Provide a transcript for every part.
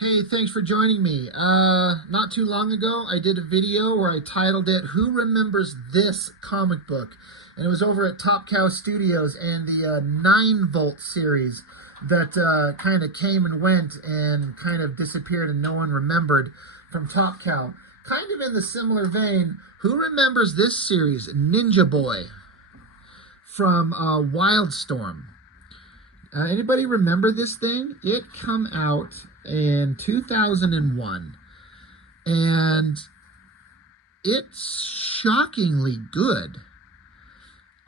Hey, thanks for joining me. Not too long ago, I did a video where I titled it, Who Remembers This Comic Book? And it was over at Top Cow Studios and the 9-Volt series that kind of came and went and kind of disappeared and no one remembered from Top Cow. Kind of in the similar vein, who remembers this series, Ninja Boy, from Wildstorm? Anybody remember this thing? It come out in 2001, and it's shockingly good.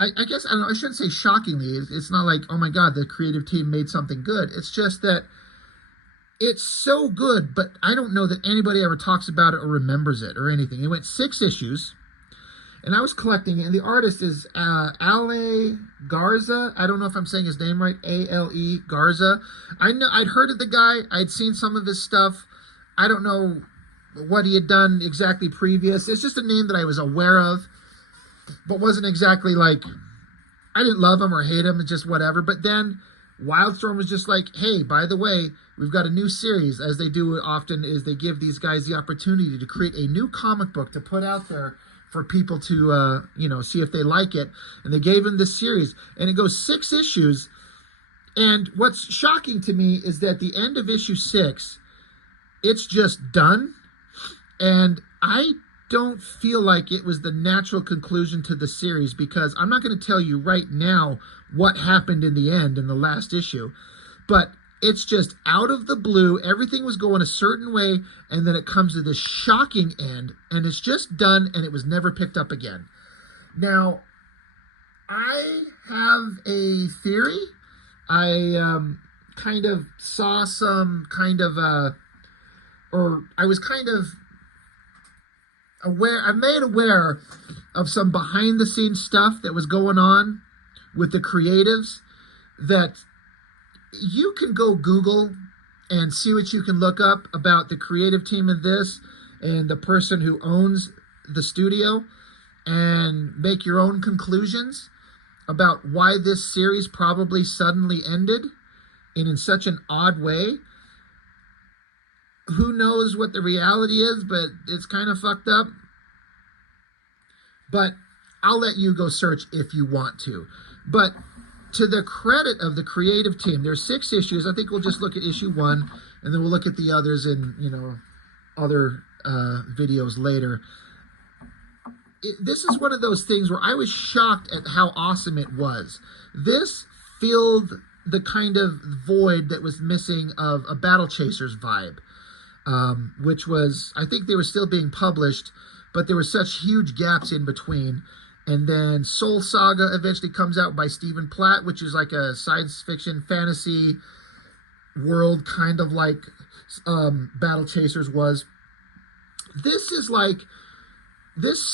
I guess I don't know, I shouldn't say shockingly. It's not like, oh my god, the creative team made something good. It's just that it's so good, but I don't know that anybody ever talks about it or remembers it or anything. It went 6 issues, and I was collecting it, and the artist is Ale Garza. I don't know if I'm saying his name right. Ale Garza. I know I'd heard of the guy. I'd seen some of his stuff. I don't know what he had done exactly previous. It's just a name that I was aware of, but wasn't exactly like, I didn't love him or hate him. It's just whatever. But then Wildstorm was just like, hey, by the way, we've got a new series. As they do often is they give these guys the opportunity to create a new comic book to put out there for people to, see if they like it. And they gave him this series. And it goes 6 issues. And what's shocking to me is that the end of issue 6, it's just done. And I don't feel like it was the natural conclusion to the series, because I'm not going to tell you right now what happened in the end in the last issue. But it's just out of the blue. Everything was going a certain way, and then it comes to this shocking end, and it's just done, and it was never picked up again. Now, I have a theory. I kind of saw some kind of, or I was kind of aware, I'm made aware of some behind-the-scenes stuff that was going on with the creatives that you can go Google and see what you can look up about the creative team of this and the person who owns the studio, and make your own conclusions about why this series probably suddenly ended in such an odd way. Who knows what the reality is, but it's kind of fucked up. But I'll let you go search if you want to. But to the credit of the creative team, there's 6 issues. I think we'll just look at issue 1, and then we'll look at the others in, other videos later. This is one of those things where I was shocked at how awesome it was. This filled the kind of void that was missing of a Battle Chasers vibe, which was, I think they were still being published, but there were such huge gaps in between. And then Soul Saga eventually comes out by Stephen Platt, which is like a science fiction fantasy world, kind of like Battle Chasers was. This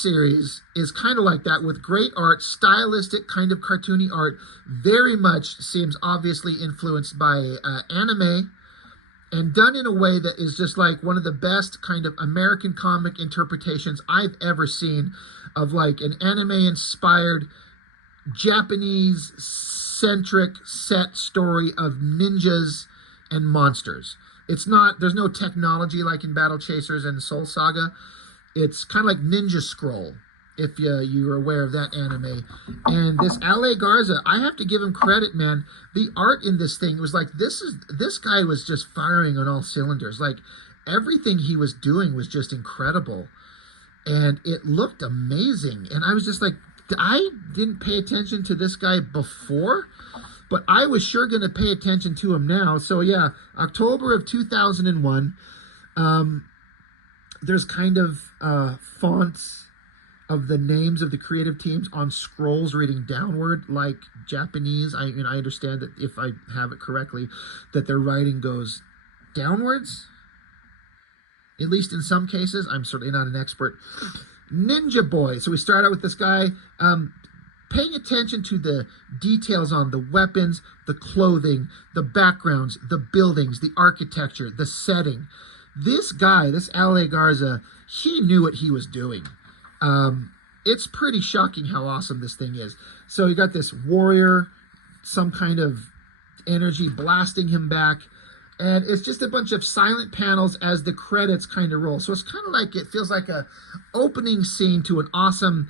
series is kind of like that, with great art, stylistic kind of cartoony art. Very much seems obviously influenced by anime, and done in a way that is just like one of the best kind of American comic interpretations I've ever seen of like an anime-inspired, Japanese-centric set story of ninjas and monsters. It's not, there's no technology like in Battle Chasers and Soul Saga. It's kind of like Ninja Scroll, if you're aware of that anime. And this Ale Garza, I have to give him credit, man. The art in this thing was like, this guy was just firing on all cylinders. Like, everything he was doing was just incredible. And it looked amazing. And I was just like, I didn't pay attention to this guy before, but I was sure going to pay attention to him now. So yeah, October of 2001. There's kind of fonts of the names of the creative teams on scrolls reading downward like Japanese. I understand that, if I have it correctly, that their writing goes downwards, at least in some cases. I'm certainly not an expert. Ninja Boy. So we start out with this guy paying attention to the details on the weapons, the clothing, the backgrounds, the buildings, the architecture, the setting. This guy, this Ale Garza, he knew what he was doing. It's pretty shocking how awesome this thing is. So you got this warrior, some kind of energy blasting him back, And it's just a bunch of silent panels as the credits kind of roll. So it's kind of like, it feels like a opening scene to an awesome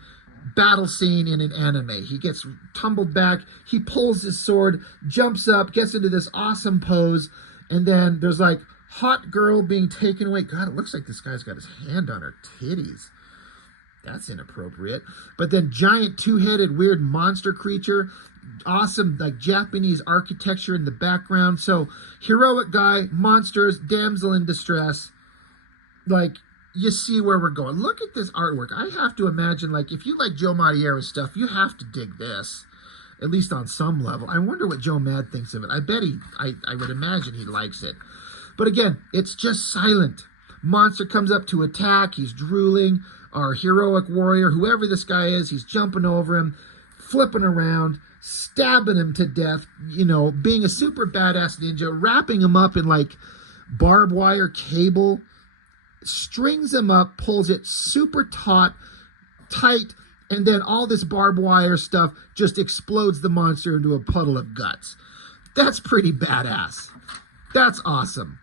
battle scene in an anime. He gets tumbled back, he pulls his sword, jumps up, gets into this awesome pose, and then there's like hot girl being taken away. God, it looks like this guy's got his hand on her titties. That's inappropriate. But then giant two-headed weird monster creature, awesome like Japanese architecture in the background. So heroic guy, monsters, damsel in distress. Like, you see where we're going. Look at this artwork. I have to imagine, like, if you like Joe Madureira's stuff, you have to dig this, at least on some level. I wonder what Joe Mad thinks of it. I bet I would imagine he likes it. But again, it's just silent. Monster comes up to attack. He's drooling. Our heroic warrior, whoever this guy is, he's jumping over him, flipping around, stabbing him to death, you know, being a super badass ninja, wrapping him up in, like, barbed wire cable, strings him up, pulls it super tight, and then all this barbed wire stuff just explodes the monster into a puddle of guts. That's pretty badass. That's awesome.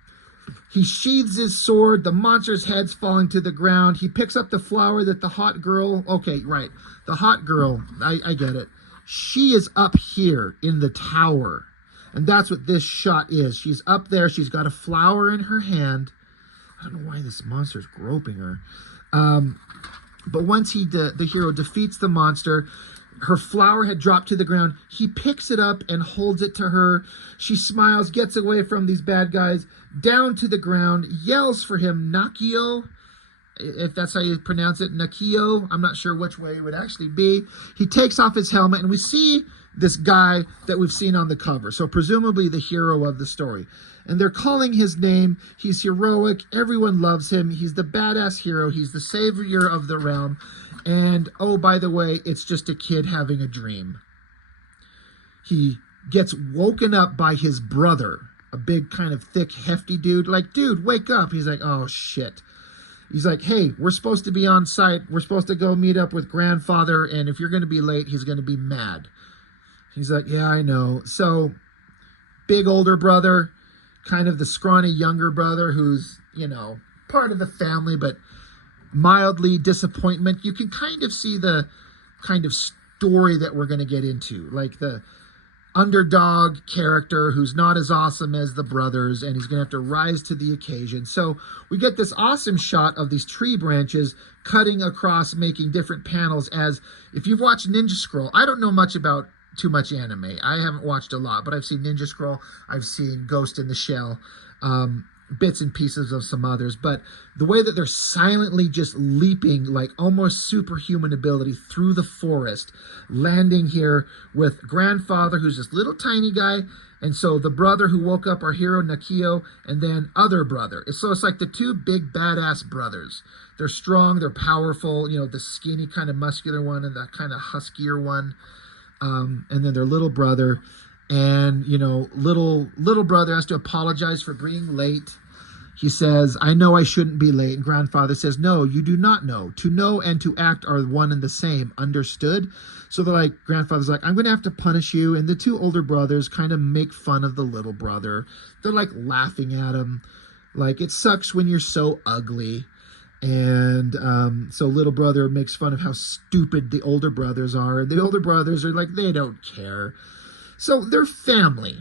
He sheathes his sword, the monster's head's falling to the ground. He picks up the flower that the hot girl, okay, right, the hot girl, I get it. She is up here in the tower, and that's what this shot is. She's up there, she's got a flower in her hand. I don't know why this monster's groping her. But once the hero defeats the monster, her flower had dropped to the ground. He picks it up and holds it to her. She smiles, gets away from these bad guys, down to the ground, yells for him, Nakio, if that's how you pronounce it, Nakio. I'm not sure which way it would actually be. He takes off his helmet, and we see this guy that we've seen on the cover. So presumably the hero of the story. And they're calling his name. He's heroic. Everyone loves him. He's the badass hero. He's the savior of the realm. And, oh, by the way, it's just a kid having a dream. He gets woken up by his brother, a big kind of thick, hefty dude. Like, dude, wake up. He's like, oh, shit. He's like, hey, we're supposed to be on site. We're supposed to go meet up with grandfather. And if you're going to be late, he's going to be mad. He's like, yeah, I know. So, big older brother, kind of the scrawny younger brother who's, you know, part of the family, but mildly disappointment. You can kind of see the kind of story that we're going to get into, like the underdog character who's not as awesome as the brothers, and he's going to have to rise to the occasion. So we get this awesome shot of these tree branches cutting across, making different panels. As if you've watched Ninja Scroll, I don't know much about too much anime. I haven't watched a lot, but I've seen Ninja Scroll. I've seen Ghost in the Shell, bits and pieces of some others. But the way that they're silently just leaping, like almost superhuman ability through the forest, landing here with grandfather, who's this little tiny guy, and so the brother who woke up our hero, Nakio, and then other brother. So it's like the two big badass brothers. They're strong, they're powerful, you know, the skinny kind of muscular one and the kind of huskier one. And then their little brother, and, you know, little brother has to apologize for being late. He says, I know I shouldn't be late. And grandfather says, no, you do not know. To know and to act are one and the same. Understood? So they're like, grandfather's like, I'm going to have to punish you. And the two older brothers kind of make fun of the little brother. They're like laughing at him. Like, it sucks when you're so ugly. And so little brother makes fun of how stupid the older brothers are. The older brothers are like, they don't care. So they're family.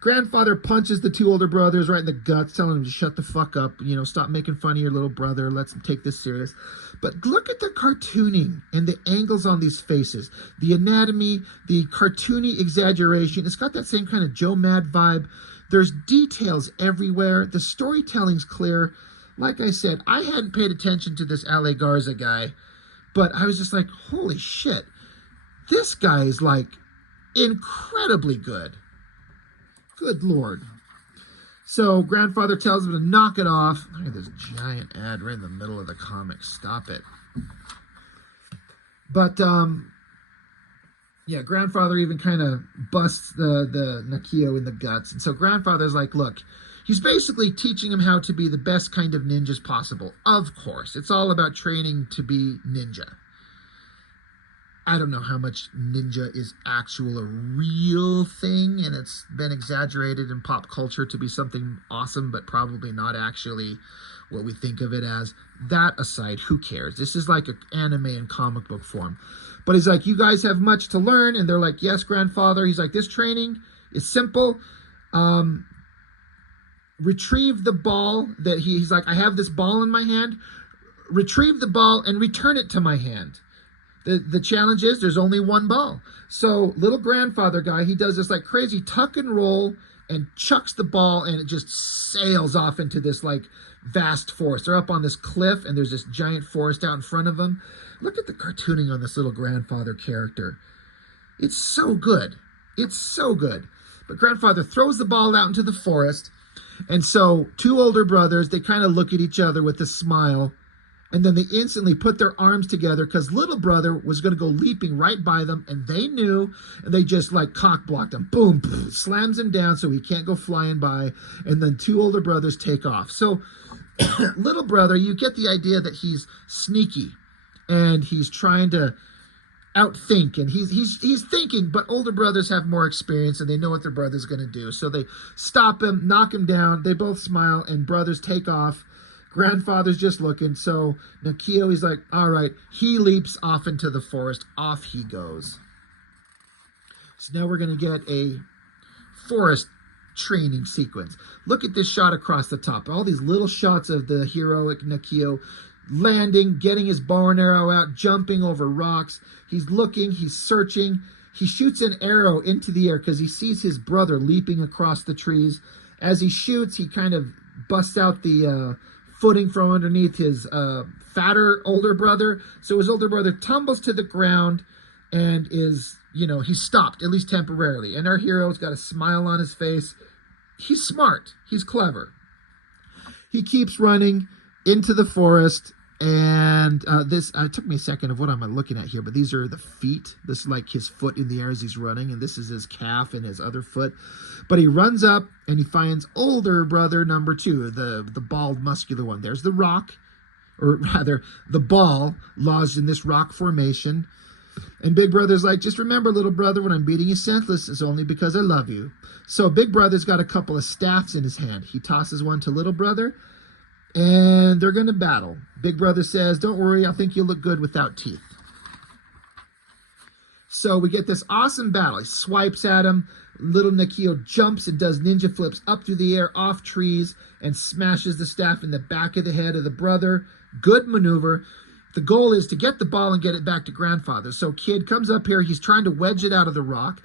Grandfather punches the two older brothers right in the guts, telling them to shut the fuck up, you know, stop making fun of your little brother, let's take this serious. But look at the cartooning and the angles on these faces, the anatomy, the cartoony exaggeration. It's got that same kind of Joe Mad vibe. There's details everywhere. The storytelling's clear. Like I said, I hadn't paid attention to this Ale Garza guy, but I was just like, holy shit, this guy is like incredibly good. Good Lord. So grandfather tells him to knock it off. Look at this giant ad right in the middle of the comic. Stop it. But, yeah, grandfather even kind of busts the Nakio in the guts. And so grandfather's like, look, he's basically teaching him how to be the best kind of ninjas possible. Of course. It's all about training to be ninja. I don't know how much ninja is actual a real thing, and it's been exaggerated in pop culture to be something awesome, but probably not actually what we think of it as. That aside, who cares? This is like an anime and comic book form. But he's like, you guys have much to learn, and they're like, yes, grandfather. He's like, this training is simple. Retrieve the ball that he's like, I have this ball in my hand. Retrieve the ball and return it to my hand. The challenge is there's only one ball. So little grandfather guy, he does this like crazy tuck and roll and chucks the ball, and it just sails off into this like vast forest. They're up on this cliff, and there's this giant forest out in front of them. Look at the cartooning on this little grandfather character. It's so good. It's so good. But grandfather throws the ball out into the forest, and so two older brothers, they kind of look at each other with a smile. And then they instantly put their arms together because little brother was going to go leaping right by them, and they knew, and they just like cock blocked him. Boom, boom, slams him down so he can't go flying by. And then two older brothers take off. So little brother, you get the idea that he's sneaky and he's trying to outthink, and he's thinking, but older brothers have more experience and they know what their brother's going to do. So they stop him, knock him down. They both smile, and brothers take off. Grandfather's just looking, so Nakio, he's like, all right. He leaps off into the forest. Off he goes. So now we're going to get a forest training sequence. Look at this shot across the top. All these little shots of the heroic Nakio landing, getting his bow and arrow out, jumping over rocks. He's looking, he's searching. He shoots an arrow into the air because he sees his brother leaping across the trees. As he shoots, he kind of busts out the footing from underneath his fatter older brother. So his older brother tumbles to the ground and is, he's stopped, at least temporarily. And our hero's got a smile on his face. He's smart. He's clever. He keeps running into the forest. And this took me a second of what I'm looking at here, but these are the feet. This is like his foot in the air as he's running, and this is his calf and his other foot. But he runs up and he finds older brother number 2, the bald, muscular one. There's the rock, or rather the ball lodged in this rock formation. And big brother's like, just remember, little brother, when I'm beating you senseless, it's only because I love you. So big brother's got a couple of staffs in his hand. He tosses one to little brother, and they're going to battle. Big brother says, don't worry, I think you'll look good without teeth. So we get this awesome battle. He swipes at him. Little Nakio jumps and does ninja flips up through the air, off trees, and smashes the staff in the back of the head of the brother. Good maneuver. The goal is to get the ball and get it back to grandfather. So kid comes up here. He's trying to wedge it out of the rock.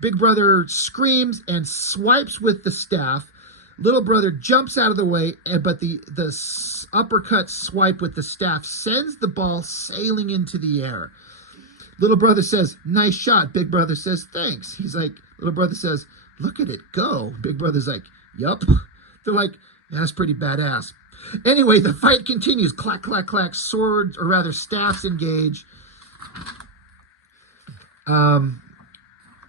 Big brother screams and swipes with the staff. Little brother jumps out of the way, but the uppercut swipe with the staff sends the ball sailing into the air. Little brother says, nice shot. Big brother says, thanks. He's like, little brother says, look at it go. Big brother's like, yup. They're like, that's pretty badass. Anyway, the fight continues. Clack, clack, clack. Swords, or rather staffs engage.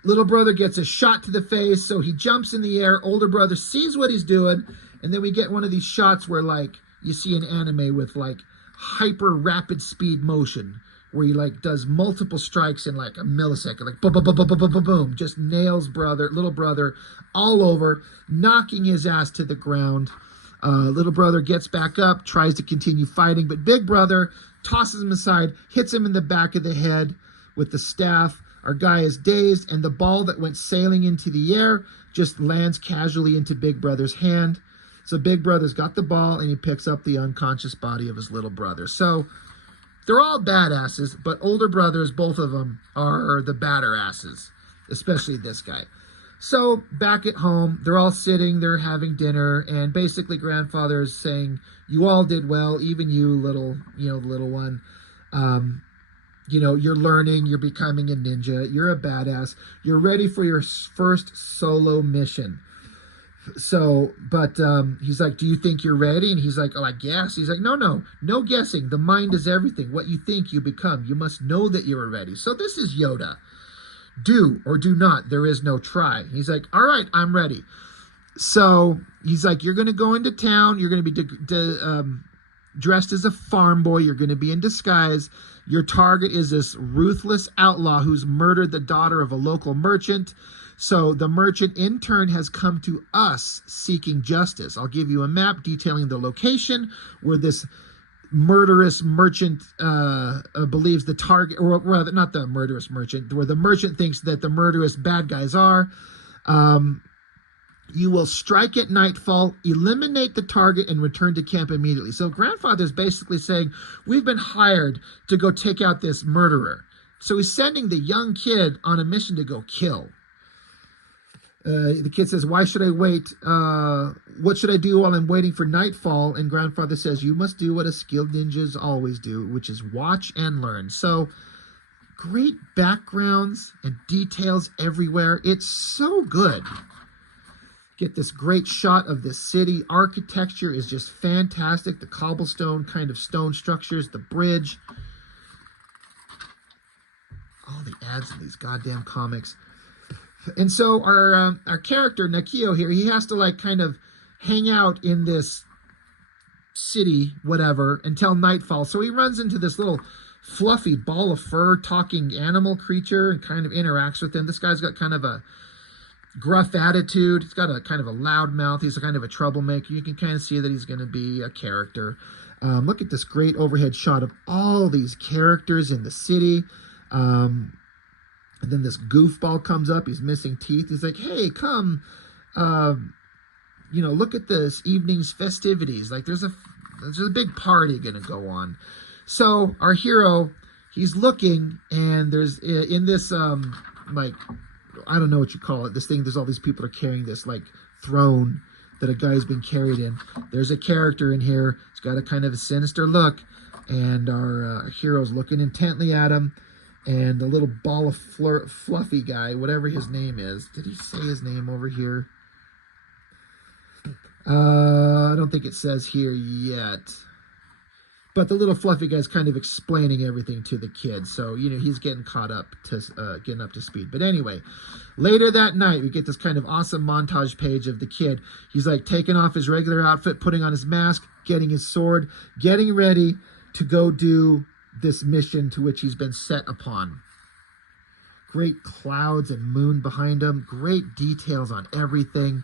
Little brother gets a shot to the face, so he jumps in the air. Older brother sees what he's doing, and then we get one of these shots where, like, you see an anime with, like, hyper rapid speed motion, where he, like, does multiple strikes in, like, a millisecond, like, boom, boom, boom, boom, boom, boom, boom, boom, just nails little brother all over, knocking his ass to the ground. Little brother gets back up, tries to continue fighting, but big brother tosses him aside, hits him in the back of the head with the staff. Our guy is dazed, and the ball that went sailing into the air just lands casually into Big Brother's hand. So Big Brother's got the ball, and he picks up the unconscious body of his little brother. So they're all badasses, but older brothers, both of them, are the badder asses, especially this guy. So back at home, they're all sitting, they're having dinner, and basically grandfather is saying, you all did well, even you, little one. You're learning, you're becoming a ninja, you're a badass, you're ready for your first solo mission. So, but he's like, do you think you're ready? And he's like, oh, I guess. He's like, no guessing. The mind is everything. What you think, you become. You must know that you are ready. So this is Yoda. Do or do not. There is no try. He's like, all right, I'm ready. So he's like, you're going to go into town. You're going to be dressed as a farm boy. You're going to be in disguise. Your target is this ruthless outlaw who's murdered the daughter of a local merchant. So the merchant in turn has come to us seeking justice. I'll give you a map detailing the location where this murderous merchant believes the target, or rather not the murderous merchant, where the merchant thinks that the murderous bad guys are. You will strike at nightfall, eliminate the target, and return to camp immediately. So grandfather's basically saying, we've been hired to go take out this murderer. So he's sending the young kid on a mission to go kill. The kid says, why should I wait? What should I do while I'm waiting for nightfall? And grandfather says, you must do what a skilled ninjas always do, which is watch and learn. So great backgrounds and details everywhere. It's so good. Get this great shot of this city. Architecture is just fantastic. The cobblestone kind of stone structures, the bridge. All the ads in these goddamn comics. And so our character, Nakio here, he has to like kind of hang out in this city, whatever, until nightfall. So he runs into this little fluffy ball of fur talking animal creature and kind of interacts with him. This guy's got kind of a gruff attitude. He's got a kind of a loud mouth. He's a kind of a troublemaker. You can kind of see that he's going to be a character. Look at this great overhead shot of all these characters in the city. And then this goofball comes up. He's missing teeth. He's like, hey, come, look at this evening's festivities. Like there's a big party going to go on. So our hero, he's looking, and there's in this, I don't know what you call it, this thing, there's all these people are carrying this like throne that a guy's been carried in. There's a character in here. He's got a kind of a sinister look, and our hero's looking intently at him. And the little ball of fluffy guy, whatever his name is. Did he say his name over here? I don't think it says here yet. But the little fluffy guy's kind of explaining everything to the kid. So, he's getting caught up to getting up to speed. But anyway, later that night, we get this kind of awesome montage page of the kid. He's like taking off his regular outfit, putting on his mask, getting his sword, getting ready to go do this mission to which he's been set upon. Great clouds and moon behind him. Great details on everything.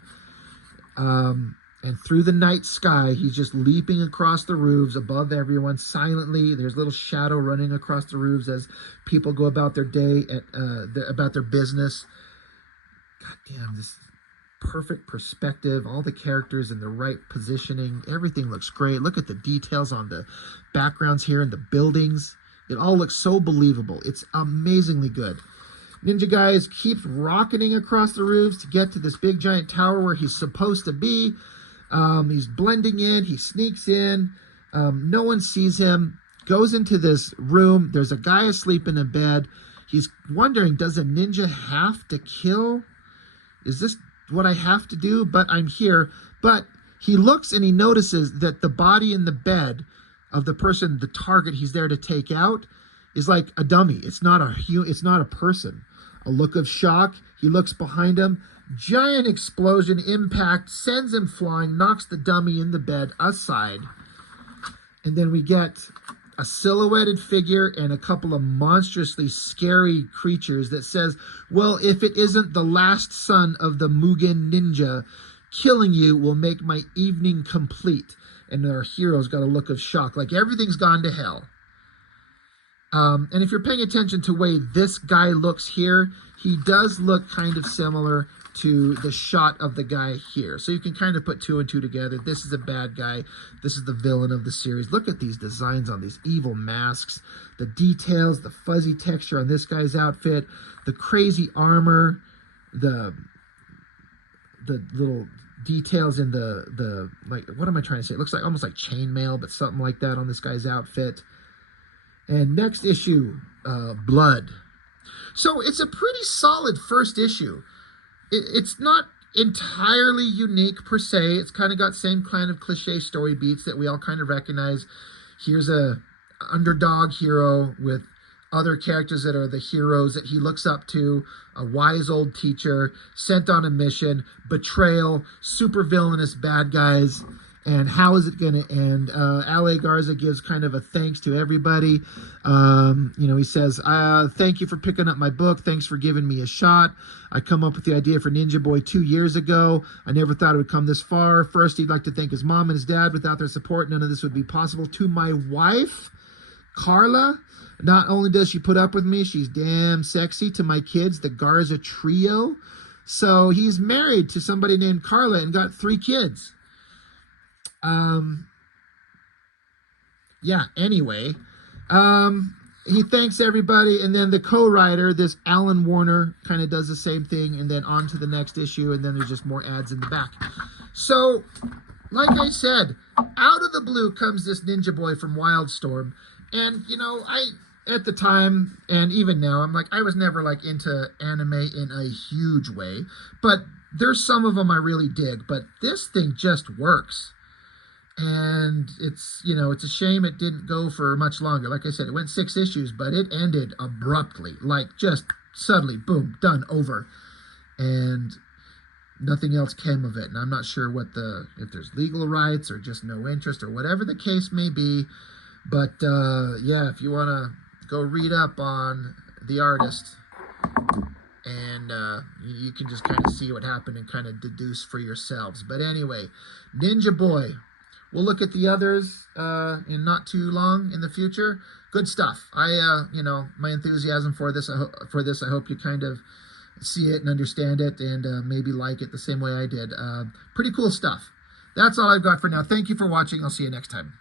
And through the night sky, he's just leaping across the roofs above everyone silently. There's a little shadow running across the roofs as people go about their day, about their business. God damn, this perfect perspective, all the characters in the right positioning, everything looks great. Look at the details on the backgrounds here and the buildings. It all looks so believable. It's amazingly good. Ninja Guy keeps rocketing across the roofs to get to this big giant tower where he's supposed to be. He's blending in, he sneaks in, no one sees him, goes into this room. There's a guy asleep in a bed. He's wondering, does a ninja have to kill? Is this what I have to do? But I'm here. But he looks and he notices that the body in the bed of the person, the target he's there to take out, is like a dummy. It's not a person. A look of shock. He looks behind him. Giant explosion, impact, sends him flying, knocks the dummy in the bed aside. And then we get a silhouetted figure and a couple of monstrously scary creatures that says, well, if it isn't the last son of the Mugen ninja, killing you will make my evening complete. And our hero's got a look of shock, like everything's gone to hell. And if you're paying attention to the way this guy looks here, he does look kind of similar to the shot of the guy here. So you can kind of put two and two together. This is a bad guy. This is the villain of the series. Look at these designs on these evil masks, the details, the fuzzy texture on this guy's outfit, the crazy armor, the little details in the like, what am I trying to say? It looks like almost like chainmail, but something like that on this guy's outfit. And next issue, Blood. So it's a pretty solid first issue. It's not entirely unique per se. It's kind of got same kind of cliche story beats that we all kind of recognize. Here's a underdog hero with other characters that are the heroes that he looks up to, a wise old teacher, sent on a mission, betrayal, super villainous bad guys, and how is it going to end. Ale Garza gives kind of a thanks to everybody. He says, thank you for picking up my book. Thanks for giving me a shot. I come up with the idea for Ninja Boy 2 years ago. I never thought it would come this far. First, he'd like to thank his mom and his dad. Without their support, none of this would be possible. To my wife, Carla, not only does she put up with me, she's damn sexy. To my kids, the Garza trio. So he's married to somebody named Carla and got 3 kids. Anyway, he thanks everybody, and then the co-writer, this Alan Warner, kind of does the same thing, and then on to the next issue, and then there's just more ads in the back. So, like I said, out of the blue comes this Ninja Boy from Wildstorm, and, at the time, and even now, I'm like, I was never, into anime in a huge way, but there's some of them I really dig, but this thing just works. And it's a shame it didn't go for much longer. Like I said, it went 6 issues, but it ended abruptly, just suddenly, boom, done, over. And nothing else came of it. And I'm not sure if there's legal rights or just no interest or whatever the case may be. But, if you want to go read up on the artist, and you can just kind of see what happened and kind of deduce for yourselves. But anyway, Ninja Boy. We'll look at the others in not too long in the future. Good stuff. My enthusiasm for this, I hope you kind of see it and understand it and maybe like it the same way I did. Pretty cool stuff. That's all I've got for now. Thank you for watching. I'll see you next time.